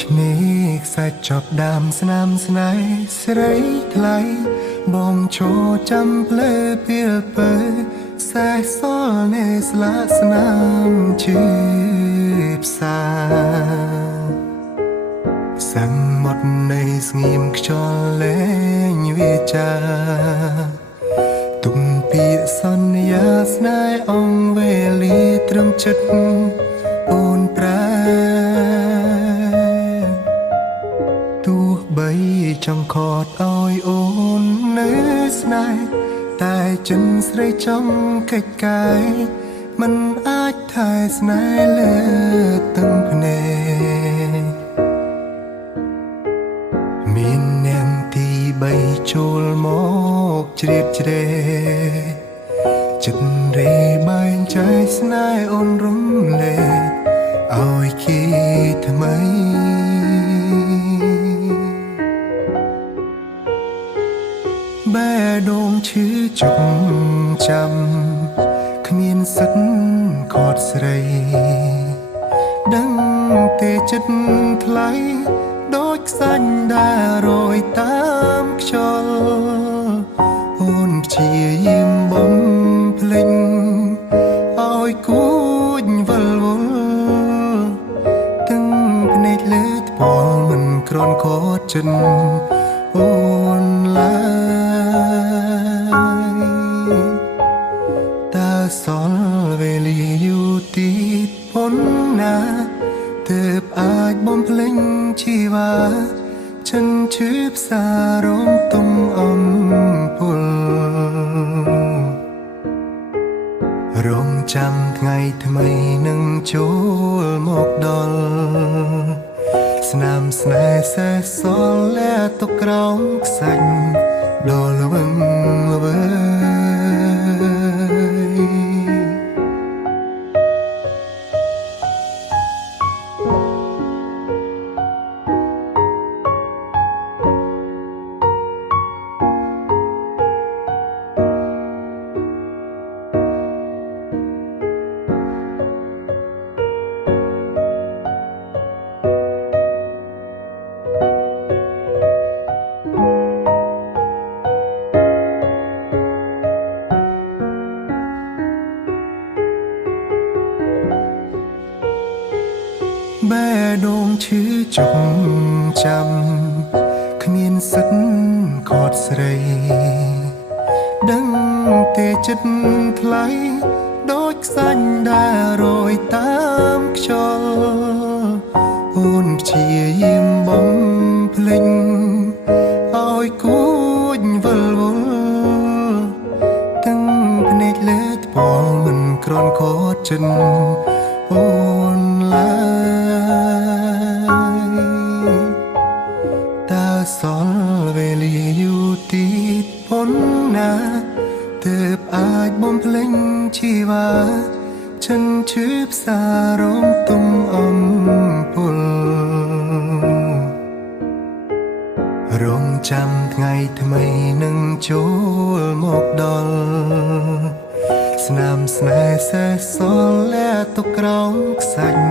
ឆ្នេរខ្សាច់ចប់ដាមស្នាមស្នេហ៍ស្រីថ្លៃបងឈរចាំភ្លើពីលពើសេះសល់នៃស្លាកស្នាមជឿផ្សាសឹងមុតនៃស្ងៀមខ្យល់លែងវាចាទុំពាក្យសន្យាស្នេហ៍អងវេលាត្រឹមចិត្តអូនប្រាទោះបីចង់ខកឲ្យអូននៅស្នេហ៍តែចិនស្រីចំកិច្ចកាយមិនអាចថែស្នេហ៍លើទឹកភ្នែកមាននាងទី3ចូលមកជ្រៀតជ្រែកចិត្តរេបែងចែកស្នេហ៍អូនរំលែកឲ្យគេថ្មីបែដងឈឺជុកចាំគ្មានសិទ្ធខតស្រីដឹងទេចិត្តថ្លៃដូចខ្សាច់ដែលរយតាមខ្យល់អូនព្យាយាមបំភ្លេចឲ្យគួចវល់វល់ទាំងភ្នែកលើថ្ពាល់មិនក្រនខតចិត្តអូនឡើយតើសល់វេលាយូរទីប៉ុណ្ណាទើបអាចបំភ្លេចជីវ៉ាចិនឈឺផ្សាររំទុំអំពុលរងចាំថ្ងៃថ្មីនឹងចូលមកដល់ស្នាមស្នេហ៍សេះសល់លែទុកក្រោមខ្សាច់ដល់ល្វឹងល្វើយបែដងឈឺជុកចាំគ្មានសិទ្ធខតស្រីដឹងទេចិត្តថ្លៃដូចខ្សាច់ដែលរយតាមខ្យល់អូនព្យាយាមបំភ្លេចឲ្យគួចវល់វល់ទាំងភ្នែកលើថ្ពាល់មិនក្រនខតចិត្តអូនឡើយតើសល់វេលាយូរទីប៉ុណ្ណាទើបអាចបំភ្លេចជីវ៉ាចិនឈឺផ្សាររំទុំអំពុលរងចាំថ្ងៃថ្មីនឹងចូលមកដល់ស្នាមស្នេហ៍សេះសល់លែទុកក្រោមខ្សាច់